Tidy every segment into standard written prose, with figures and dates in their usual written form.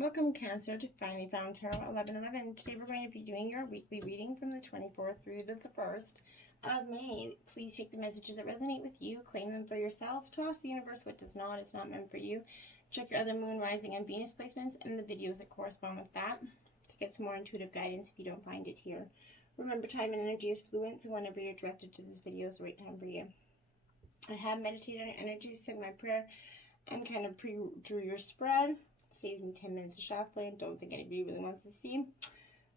Welcome, Cancer, to Finally Found Tarot 1111. Today we're going to be doing your weekly reading from the 24th through to the 1st of May. Please take the messages that resonate with you, claim them for yourself, toss the universe what does not, it's not meant for you. Check your other moon, rising, and Venus placements and the videos that correspond with that to get some more intuitive guidance if you don't find it here. Remember, time and energy is fluent, so whenever you're directed to this video is the right time for you. I have meditated on your energy, said my prayer, and kind of pre-drew your spread. Saves me 10 minutes of shuffling. And don't think anybody really wants to see.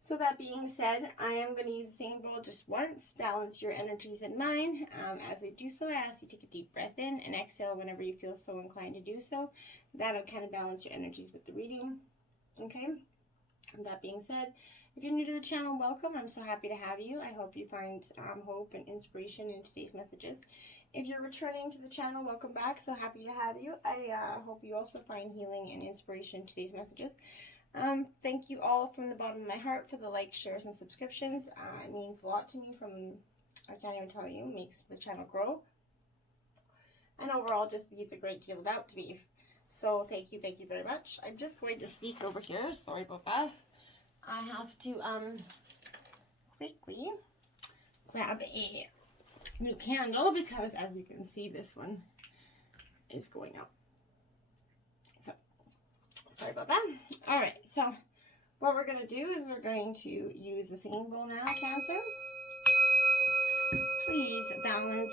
So that being said, I am going to use the same bowl just once. Balance your energies and mine. As I do so, I ask you to take a deep breath in and exhale whenever you feel so inclined to do so. That'll kind of balance your energies with the reading. Okay? And that being said, if you're new to the channel, welcome. I'm so happy to have you. I hope you find hope and inspiration in today's messages. If you're returning to the channel, welcome back. So happy to have you. I hope you also find healing and inspiration in today's messages. Thank you all from the bottom of my heart for the likes, shares, and subscriptions. It means a lot to me. I can't even tell you, makes the channel grow. And overall, just means a great deal about to me. So thank you very much. I'm just going to sneak over here. Sorry about that. I have to quickly grab a new candle because, as you can see, this one is going out. So sorry about that. All right, so what we're going to do is we're going to use the singing bowl now, Cancer. Please balance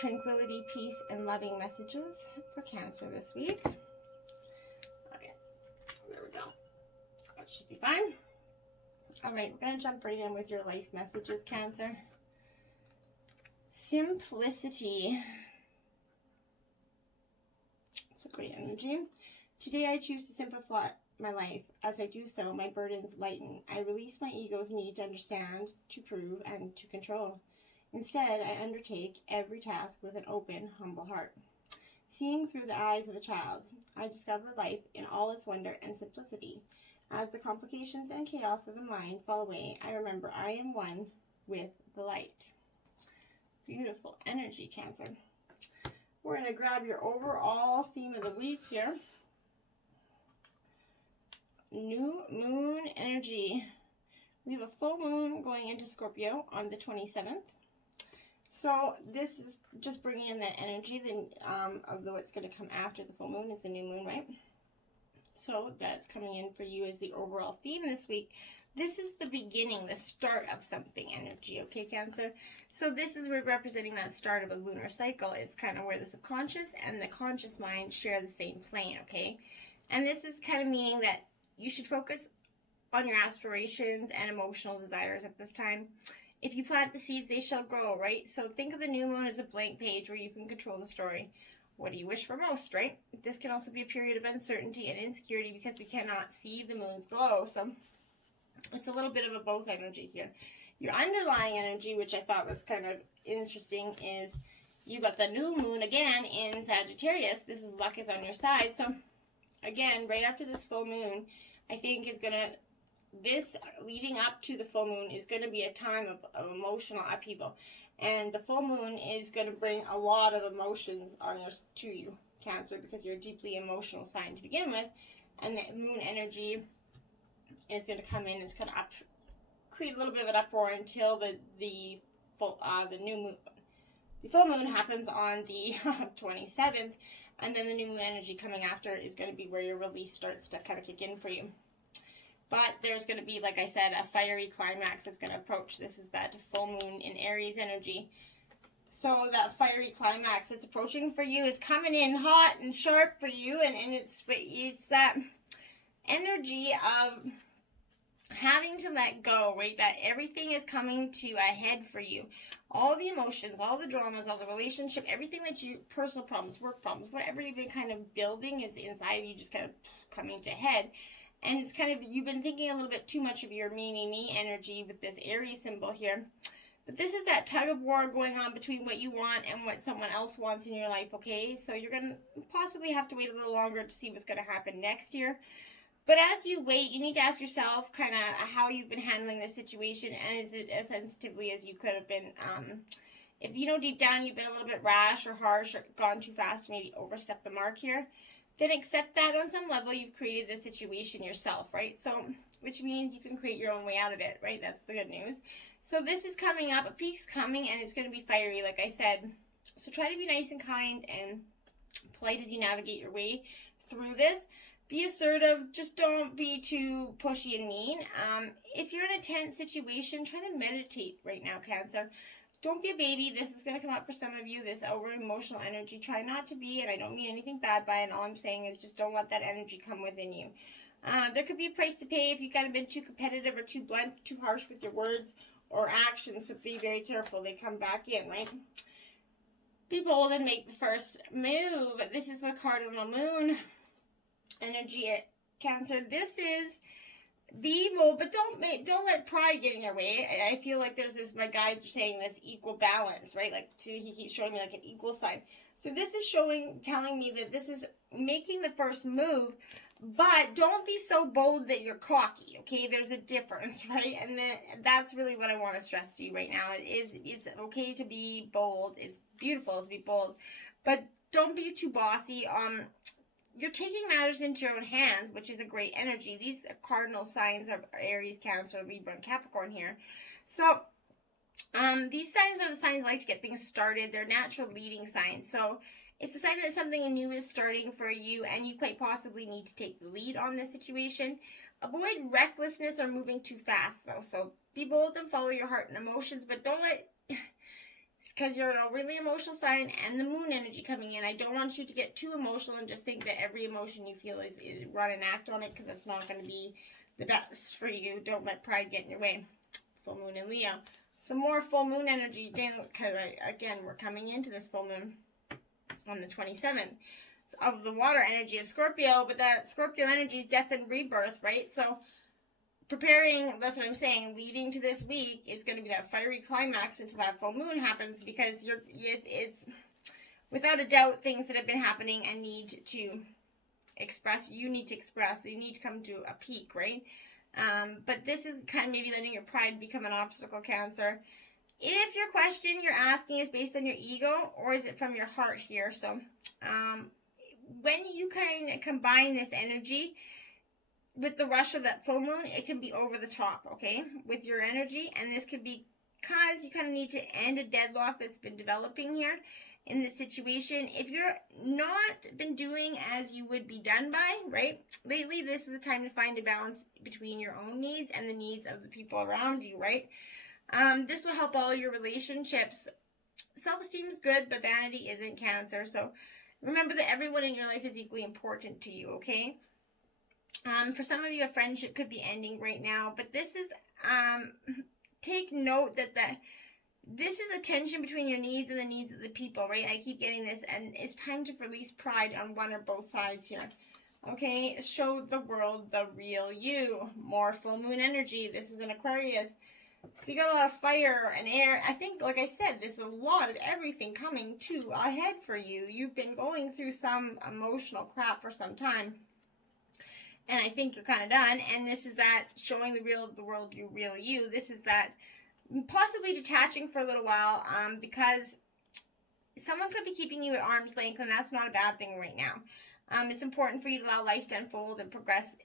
tranquility, peace, and loving messages for Cancer this week. Okay, there we go. That should be fine. All right, we're going to jump right in with your life messages, Cancer. Simplicity. It's a great energy. Today I choose to simplify my life. As I do so, my burdens lighten. I release my ego's need to understand, to prove, and to control. Instead, I undertake every task with an open, humble heart. Seeing through the eyes of a child, I discover life in all its wonder and simplicity. As the complications and chaos of the mind fall away, I remember I am one with the light. Beautiful energy, Cancer. We're going to grab your overall theme of the week here. New moon energy. We have a full moon going into Scorpio on the 27th. So this is just bringing in that energy, although it's going to come after the full moon is the new moon, right? So that's coming in for you as the overall theme this week. This is the beginning, the start of something energy, okay, Cancer? So this is representing that start of a lunar cycle. It's kind of where the subconscious and the conscious mind share the same plane, okay? And this is kind of meaning that you should focus on your aspirations and emotional desires at this time. If you plant the seeds, they shall grow, right? So think of the new moon as a blank page where you can control the story. What do you wish for most, right? This can also be a period of uncertainty and insecurity because we cannot see the moon's glow. So it's a little bit of a both energy here. Your underlying energy, which I thought was kind of interesting, is you got the new moon again in Sagittarius. This is luck is on your side. So again, right after this full moon, I think this leading up to the full moon is going to be a time of emotional upheaval. And the full moon is going to bring a lot of emotions to you, Cancer, because you're a deeply emotional sign to begin with. And the moon energy is going to come in. It's going to create a little bit of an uproar until the full moon happens on the 27th. And then the new moon energy coming after is going to be where your release starts to kind of kick in for you. But there's going to be, like I said, a fiery climax that's going to approach. This is that full moon in Aries energy. So that fiery climax that's approaching for you is coming in hot and sharp for you. And it's that energy of having to let go, right? That everything is coming to a head for you. All the emotions, all the dramas, all the relationship, everything that personal problems, work problems, whatever you've been kind of building is inside of you just kind of coming to head. And it's kind of, you've been thinking a little bit too much of your me energy with this Aries symbol here. But this is that tug of war going on between what you want and what someone else wants in your life, okay? So you're going to possibly have to wait a little longer to see what's going to happen next year. But as you wait, you need to ask yourself kind of how you've been handling this situation, and is it as sensitively as you could have been. If you know deep down you've been a little bit rash or harsh or gone too fast to maybe overstep the mark here, then accept that on some level you've created this situation yourself, right? So, which means you can create your own way out of it, right? That's the good news. So this is coming up, a peak's coming, and it's going to be fiery, like I said. So try to be nice and kind and polite as you navigate your way through this. Be assertive, just don't be too pushy and mean. If you're in a tense situation, try to meditate right now, Cancer. Don't be a baby. This is going to come up for some of you, this over emotional energy. Try not to be, and I don't mean anything bad by it. All I'm saying is just don't let that energy come within you. There could be a price to pay if you've kind of been too competitive or too blunt, too harsh with your words or actions. So be very careful. They come back in, right? Be bold and make the first move. This is the cardinal moon energy at Cancer. This is be bold, but don't let pride get in your way. I feel like there's this, my guides are saying this equal balance, right? Like, see, he keeps showing me like an equal sign. So this is telling me that this is making the first move, but don't be so bold that you're cocky, okay? There's a difference, right? And that's really what I want to stress to you right now. It's okay to be bold. It's beautiful to be bold, but don't be too bossy. You're taking matters into your own hands, which is a great energy. These cardinal signs are Aries, Cancer, Libra, and Capricorn here. So these signs are the signs that like to get things started. They're natural leading signs. So it's a sign that something new is starting for you, and you quite possibly need to take the lead on this situation. Avoid recklessness or moving too fast, though. So be bold and follow your heart and emotions, but don't let... because you're an overly emotional sign and the moon energy coming in. I don't want you to get too emotional and just think that every emotion you feel is run and act on it, because that's not going to be the best for you. Don't let pride get in your way. Full moon in Leo. Some more full moon energy, because again, we're coming into this full moon on the 27th of the water energy of Scorpio, but that Scorpio energy is death and rebirth, right? So preparing, that's what I'm saying, leading to this week is going to be that fiery climax until that full moon happens, because it's without a doubt things that have been happening and need to express, they need to come to a peak, right? But this is kind of maybe letting your pride become an obstacle, Cancer. If your question you're asking is based on your ego, or is it from your heart here? So when you kind of combine this energy with the rush of that full moon, it can be over the top, okay, with your energy. And this could be because you kind of need to end a deadlock that's been developing here in this situation. If you're not been doing as you would be done by, right, lately, this is the time to find a balance between your own needs and the needs of the people around you, right? This will help all your relationships. Self-esteem is good, but vanity isn't, Cancer. So remember that everyone in your life is equally important to you, okay? For some of you, a friendship could be ending right now, but this is, take note that this is a tension between your needs and the needs of the people, right? I keep getting this, and it's time to release pride on one or both sides here, okay? Show the world the real you. More full moon energy. This is an Aquarius. So you got a lot of fire and air. I think, like I said, there's a lot of everything coming to ahead for you. You've been going through some emotional crap for some time, and I think you're kind of done. And this is that showing the world you real you. This is that possibly detaching for a little while, because someone could be keeping you at arm's length, and that's not a bad thing right now. It's important for you to allow life to unfold and progress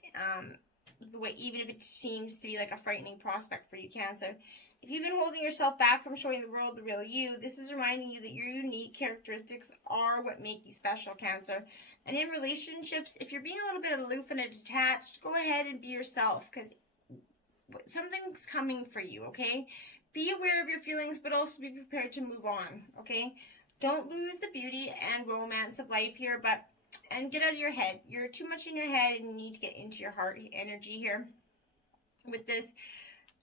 the way, even if it seems to be like a frightening prospect for you, Cancer. If you've been holding yourself back from showing the world the real you, this is reminding you that your unique characteristics are what make you special, Cancer. And in relationships, if you're being a little bit aloof and detached, go ahead and be yourself, because something's coming for you, okay? Be aware of your feelings, but also be prepared to move on, okay? Don't lose the beauty and romance of life here, and get out of your head. You're too much in your head, and you need to get into your heart energy here with this.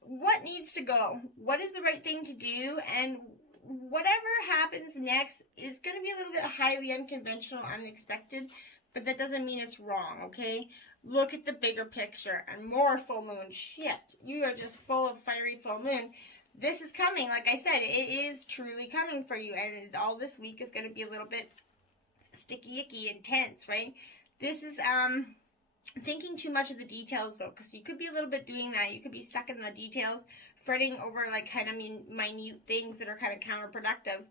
What needs to go? What is the right thing to do? And whatever happens next is going to be a little bit highly unconventional, unexpected, but that doesn't mean it's wrong, okay? Look at the bigger picture. And more full moon. Shit, you are just full of fiery full moon. This is coming. Like I said, it is truly coming for you, and all this week is going to be a little bit sticky, icky, intense, right? This is thinking too much of the details, though, because you could be a little bit doing that. You could be stuck in the details, fretting over like kind of minute things that are kind of counterproductive.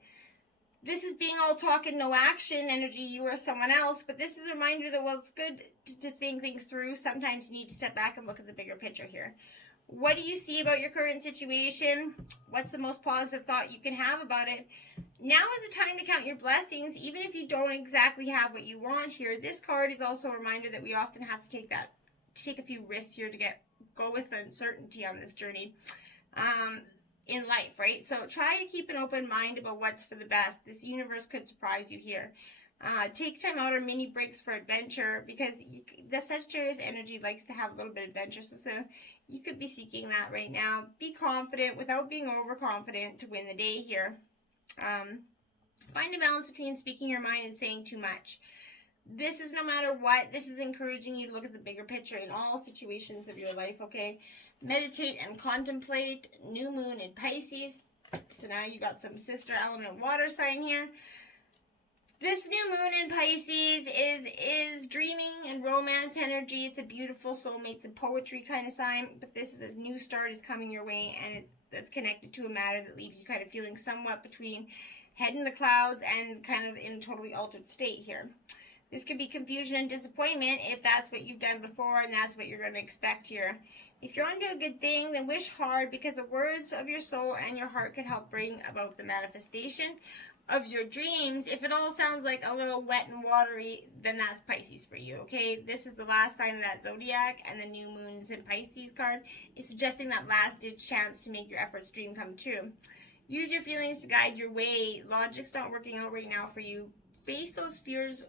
this is being all talk and no action energy, you or someone else, but this is a reminder that, well, it's good to think things through. Sometimes you need to step back and look at the bigger picture here. What do you see about your current situation? What's the most positive thought you can have about it? Now is the time to count your blessings, even if you don't exactly have what you want here. This card is also a reminder that we often have to take a few risks here to go with uncertainty on this journey in life, right? So try to keep an open mind about what's for the best. This universe could surprise you here. Take time out or mini breaks for adventure, because the Sagittarius energy likes to have a little bit of adventure. So you could be seeking that right now. Be confident without being overconfident to win the day here. Find a balance between speaking your mind and saying too much. This is no matter what. This is encouraging you to look at the bigger picture in all situations of your life, okay? Meditate and contemplate. New moon in Pisces. So now you got some sister element water sign here. This new moon in Pisces is dreaming and romance energy. It's a beautiful soulmates and poetry kind of sign. But this new start is coming your way, and that's connected to a matter that leaves you kind of feeling somewhat between head in the clouds and kind of in a totally altered state here. This could be confusion and disappointment if that's what you've done before and that's what you're going to expect here. If you're onto a good thing, then wish hard, because the words of your soul and your heart could help bring about the manifestation of your dreams. If it all sounds like a little wet and watery, then that's Pisces for you, okay? This is the last sign of that zodiac, and the new moon's in Pisces card is suggesting that last-ditch chance to make your efforts dream come true. Use your feelings to guide your way. Logic's not working out right now for you. Face those fears.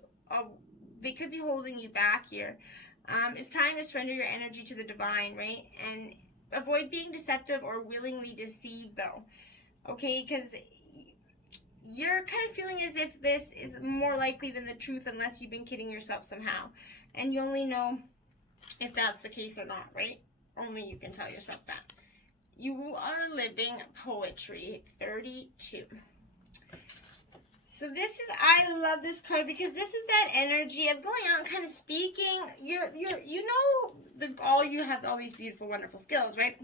They could be holding you back here. It's time to surrender your energy to the divine, right? And avoid being deceptive or willingly deceived, though, okay? Because you're kind of feeling as if this is more likely than the truth, unless you've been kidding yourself somehow. And you only know if that's the case or not, right? Only you can tell yourself that. You are living poetry, 32. So this is, I love this card, because this is that energy of going out and kind of speaking. You know, all you have all these beautiful, wonderful skills, right?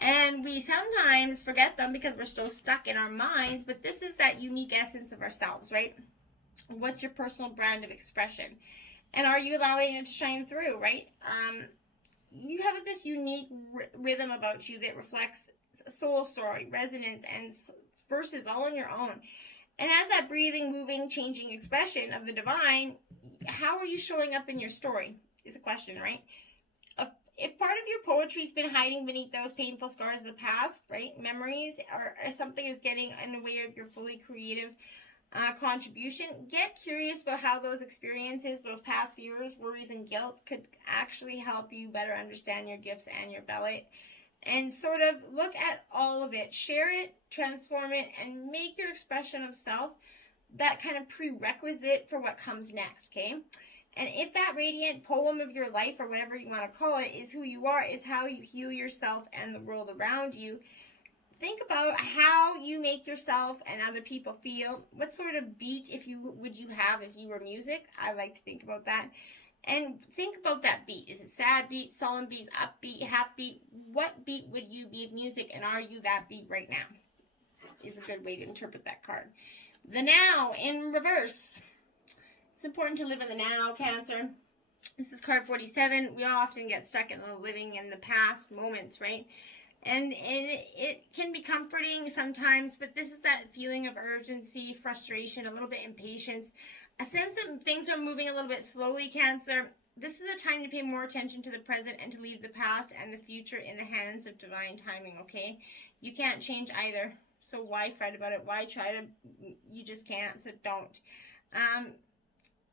And we sometimes forget them because we're still stuck in our minds, but this is that unique essence of ourselves, right? What's your personal brand of expression? And are you allowing it to shine through, right? You have this unique rhythm about you that reflects soul story, resonance, and verses all on your own. And as that breathing, moving, changing expression of the divine, how are you showing up in your story is a question, right? If part of your poetry's been hiding beneath those painful scars of the past, right? Memories or something is getting in the way of your fully creative contribution, get curious about how those experiences, those past fears, worries, and guilt could actually help you better understand your gifts and your belly. And sort of look at all of it, share it, transform it, and make your expression of self that kind of prerequisite for what comes next, okay? And if that radiant poem of your life, or whatever you want to call it, is who you are, is how you heal yourself and the world around you, think about how you make yourself and other people feel. What sort of beat would you have if you were music? I like to think about that. And think about that beat. Is it sad beat, solemn beat, upbeat, happy? What beat would you be of music, and are you that beat right now? Is a good way to interpret that card. The now in reverse. It's important to live in the now, Cancer. This is card 47. We often get stuck in the living in the past moments, right? And it can be comforting sometimes, but this is that feeling of urgency, frustration, a little bit impatience, a sense that things are moving a little bit slowly, Cancer. This is a time to pay more attention to the present and to leave the past and the future in the hands of divine timing, okay? You can't change either, so why fret about it? Why try to? You just can't, so don't.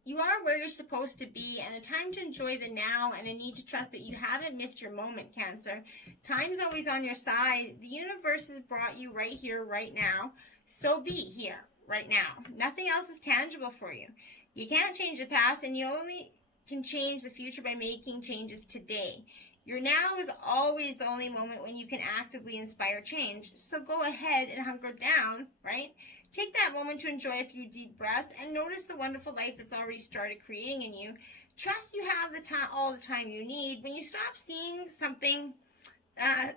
You are where you're supposed to be, and a time to enjoy the now, and a need to trust that you haven't missed your moment, Cancer. Time's always on your side. The universe has brought you right here, right now. So be here, right now. Nothing else is tangible for you. You can't change the past, and you only can change the future by making changes today. Your now is always the only moment when you can actively inspire change. So go ahead and hunker down, right? Take that moment to enjoy a few deep breaths and notice the wonderful life that's already started creating in you. Trust you have the time, all the time you need. When you stop seeing something,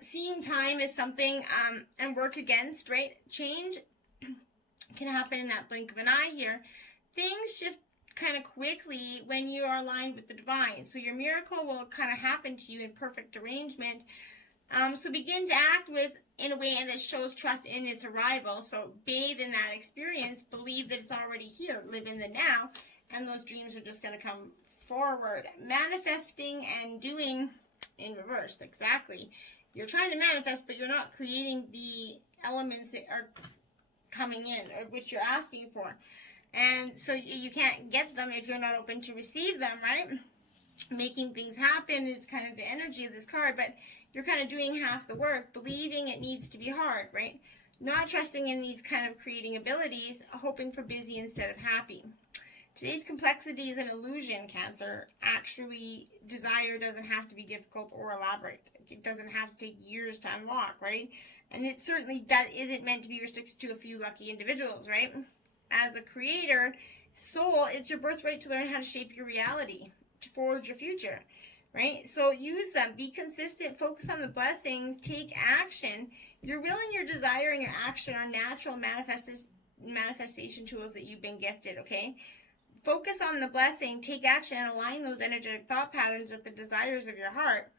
seeing time as something and work against, right? Change can happen in that blink of an eye here. Things shift kind of quickly when you are aligned with the divine. So your miracle will kind of happen to you in perfect arrangement. So begin to act in a way that shows trust in its arrival. So bathe in that experience, believe that it's already here, live in the now, and those dreams are just going to come forward. Manifesting and doing in reverse, exactly. You're trying to manifest, but you're not creating the elements that are coming in, or which you're asking for. And so you can't get them if you're not open to receive them, right? Making things happen is kind of the energy of this card, but you're kind of doing half the work, believing it needs to be hard, right? Not trusting in these kind of creating abilities, hoping for busy instead of happy. Today's complexity is an illusion, Cancer. Actually, desire doesn't have to be difficult or elaborate. It doesn't have to take years to unlock, right? And it certainly isn't meant to be restricted to a few lucky individuals, right? As a creator, soul, it's your birthright to learn how to shape your reality, to forge your future, right? So use them, be consistent, focus on the blessings, take action. Your will and your desire and your action are natural manifestation tools that you've been gifted, okay? Focus on the blessing, take action, and align those energetic thought patterns with the desires of your heart,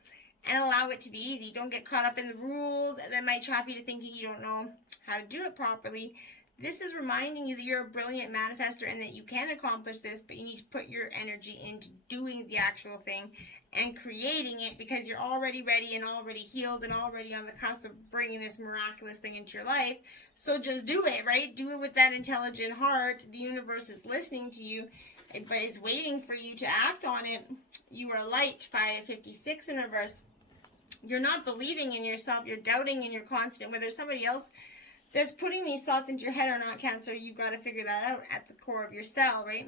and allow it to be easy. Don't get caught up in the rules that might trap you to thinking you don't know how to do it properly. This is reminding you that you're a brilliant manifestor and that you can accomplish this, but you need to put your energy into doing the actual thing and creating it, because you're already ready and already healed and already on the cusp of bringing this miraculous thing into your life. So just do it, right? Do it with that intelligent heart. The universe is listening to you, but it's waiting for you to act on it. You are light, 556 in reverse. You're not believing in yourself. You're doubting and you're constant. Whether somebody else that's putting these thoughts into your head or not, Cancer, you've got to figure that out at the core of your cell, right?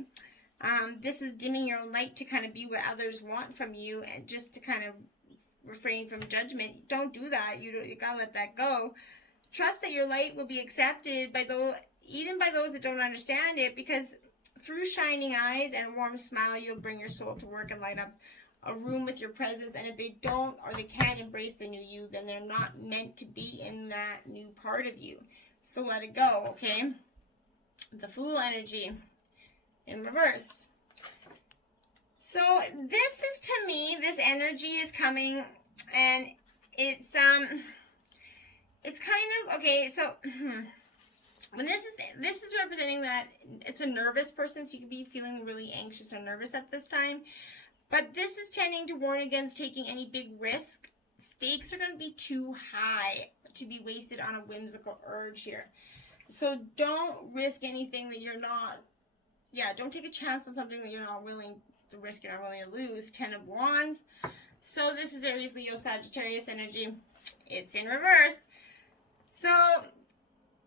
This is dimming your own light to kind of be what others want from you, and just to kind of refrain from judgment. Don't do that. You got to let that go. Trust that your light will be accepted by even by those that don't understand it, because through shining eyes and a warm smile, you'll bring your soul to work and light up a room with your presence. And if they don't, or they can't embrace the new you, then they're not meant to be in that new part of you. So let it go, okay? The Fool energy in reverse. So this is, to me, this energy is coming, and it's kind of, okay, so when this is representing that it's a nervous person, so you could be feeling really anxious or nervous at this time. But this is tending to warn against taking any big risk. Stakes are going to be too high to be wasted on a whimsical urge here. So don't risk anything that you're not, don't take a chance on something that you're not willing to risk, you're not willing to lose. 10 of Wands. So this is Aries, Leo, Sagittarius energy. It's in reverse. So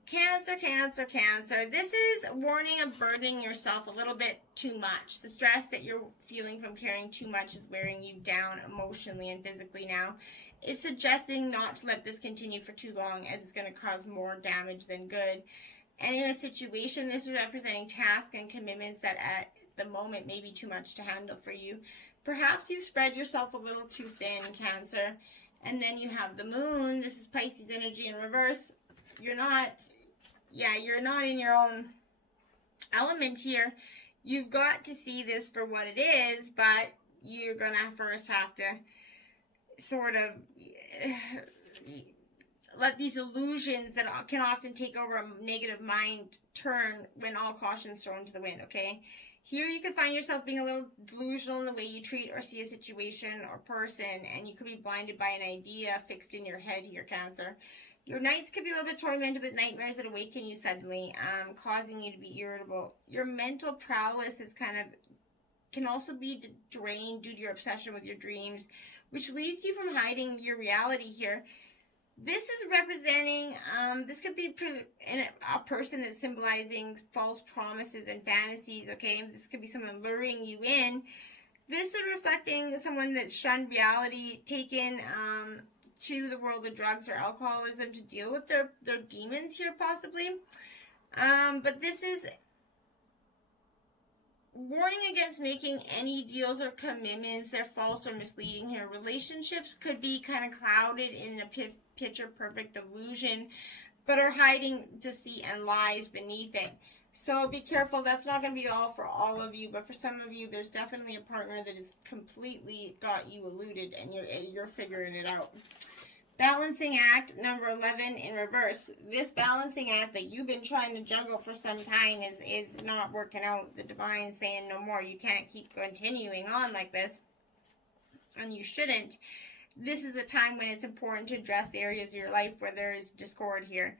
Cancer, Cancer, Cancer. This is warning of burdening yourself a little bit too much. The stress that you're feeling from carrying too much is wearing you down emotionally and physically now. It's suggesting not to let this continue for too long, as it's going to cause more damage than good. And in a situation, this is representing tasks and commitments that at the moment may be too much to handle for you. Perhaps you've spread yourself a little too thin, Cancer. And then you have the Moon. This is Pisces energy in reverse. You're not in your own element here. You've got to see this for what it is, but you're going to first have to sort of let these illusions that can often take over a negative mind turn when all caution's thrown to the wind, okay? Here you could find yourself being a little delusional in the way you treat or see a situation or person, and you could be blinded by an idea fixed in your head here, Cancer. Your nights could be a little bit tormented with nightmares that awaken you suddenly, causing you to be irritable. Your mental prowess can also be drained due to your obsession with your dreams, which leads you from hiding your reality here. This is representing, this could be a person that's symbolizing false promises and fantasies, okay? This could be someone luring you in. This is reflecting someone that's shunned reality, taken to the world of drugs or alcoholism to deal with their demons here, possibly. But this is warning against making any deals or commitments. They're false or misleading here. Relationships could be kind of clouded in a picture perfect illusion but are hiding deceit and lies beneath it. So be careful. That's not going to be all for all of you, but for some of you, there's definitely a partner that has completely got you eluded, and you're figuring it out. Balancing act number 11 in reverse. This balancing act that you've been trying to juggle for some time is not working out. The divine saying no more. You can't keep continuing on like this, and you shouldn't. This is the time when it's important to address the areas of your life where there is discord here.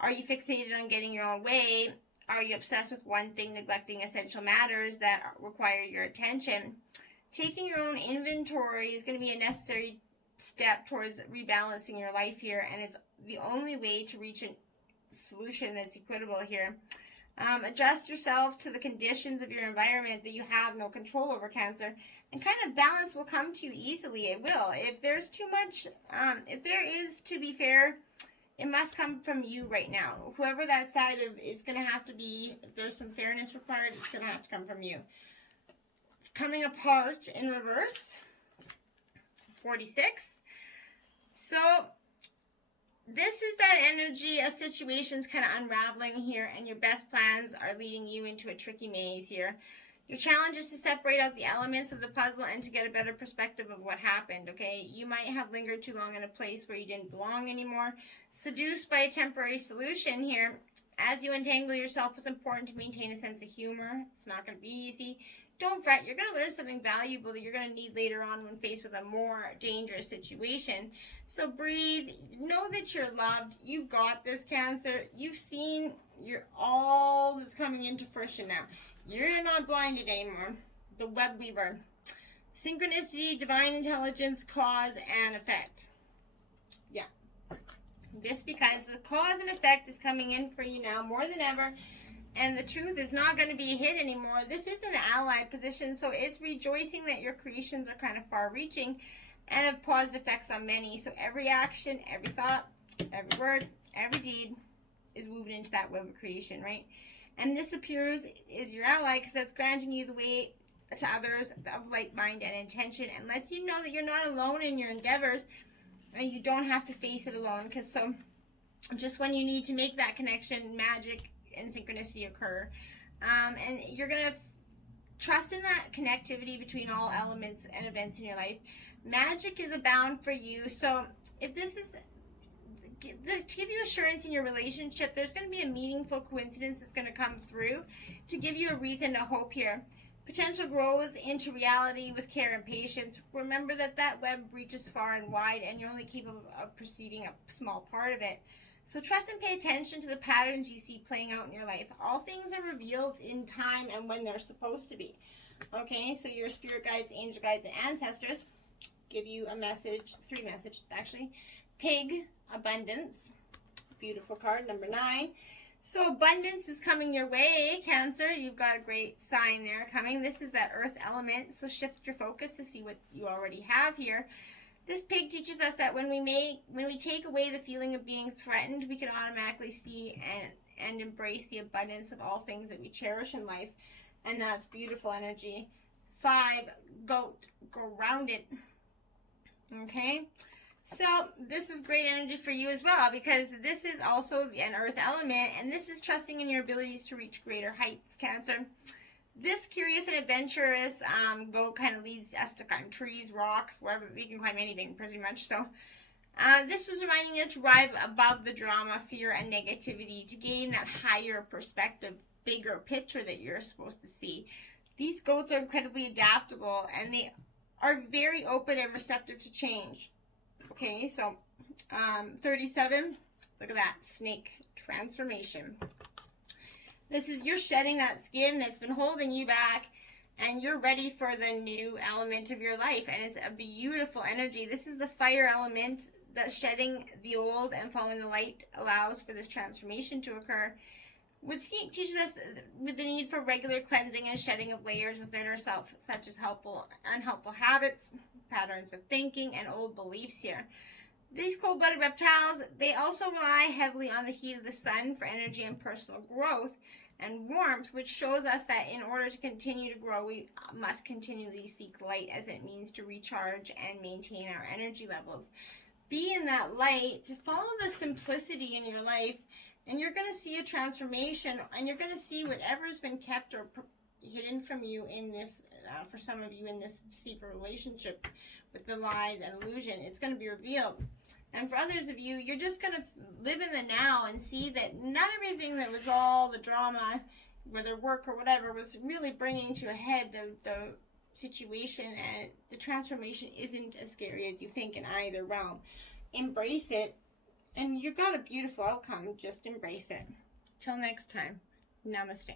Are you fixated on getting your own way? Are you obsessed with one thing, neglecting essential matters that require your attention? Taking your own inventory is going to be a necessary step towards rebalancing your life here, and it's the only way to reach a solution that's equitable here. Adjust yourself to the conditions of your environment that you have no control over, Cancer, and kind of balance will come to you easily. It will. If there's too much, if there is, to be fair, it must come from you right now. Whoever that side of is going to have to be, if there's some fairness required, it's going to have to come from you. Coming apart in reverse, 46. So this is that energy, a situation's kind of unraveling here, and your best plans are leading you into a tricky maze here. Your challenge is to separate out the elements of the puzzle and to get a better perspective of what happened, okay? You might have lingered too long in a place where you didn't belong anymore. Seduced by a temporary solution here. As you untangle yourself, it's important to maintain a sense of humor. It's not going to be easy. Don't fret. You're going to learn something valuable that you're going to need later on when faced with a more dangerous situation. So breathe. Know that you're loved. You've got this, Cancer. You've seen all that's coming into fruition now. You're not blinded anymore. The web weaver. Synchronicity, divine intelligence, cause and effect. Yeah. This because the cause and effect is coming in for you now more than ever. And the truth is not going to be hid anymore. This is an ally position, so it's rejoicing that your creations are kind of far-reaching and have positive effects on many. So every action, every thought, every word, every deed is moving into that web of creation, right? And this appears is your ally because that's granting you the way to others of like mind and intention, and lets you know that you're not alone in your endeavors and you don't have to face it alone. Because so just when you need to make that connection, magic and synchronicity occur, and you're gonna trust in that connectivity between all elements and events in your life. Magic is abound for you. So if this is to give you assurance in your relationship, there's going to be a meaningful coincidence that's going to come through to give you a reason to hope here. Potential grows into reality with care and patience. Remember that that web reaches far and wide, and you're only capable of perceiving a small part of it. So trust and pay attention to the patterns you see playing out in your life. All things are revealed in time and when they're supposed to be. Okay, so your spirit guides, angel guides, and ancestors give you a message, 3 messages actually. Pig, abundance, beautiful card, number 9. So abundance is coming your way, Cancer. You've got a great sign there coming. This is that earth element, so shift your focus to see what you already have here. This pig teaches us that when we take away the feeling of being threatened, we can automatically see and embrace the abundance of all things that we cherish in life, and that's beautiful energy. 5, goat, grounded. Okay. So this is great energy for you as well, because this is also an earth element, and this is trusting in your abilities to reach greater heights, Cancer. This curious and adventurous goat kind of leads us to climb trees, rocks, wherever. We can climb anything pretty much. So this is reminding you to rise above the drama, fear, and negativity to gain that higher perspective, bigger picture that you're supposed to see. These goats are incredibly adaptable, and they are very open and receptive to change. Okay, so 37, look at that, snake transformation. This is, you're shedding that skin that's been holding you back, and you're ready for the new element of your life, and it's a beautiful energy. This is the fire element that shedding the old and following the light allows for this transformation to occur, which teaches us with the need for regular cleansing and shedding of layers within ourselves, such as helpful, unhelpful habits, patterns of thinking, and old beliefs here. These cold-blooded reptiles, they also rely heavily on the heat of the sun for energy and personal growth and warmth, which shows us that in order to continue to grow, we must continually seek light, as it means to recharge and maintain our energy levels. be in that light, to follow the simplicity in your life, and you're going to see a transformation, and you're going to see whatever's been kept or hidden from you in this, for some of you in this secret relationship with the lies and illusion, it's going to be revealed. And for others of you, you're just going to live in the now and see that not everything that was all the drama, whether work or whatever, was really bringing to a head the situation, and the transformation isn't as scary as you think in either realm. Embrace it, and you got a beautiful outcome. Just embrace it. Till next time, namaste.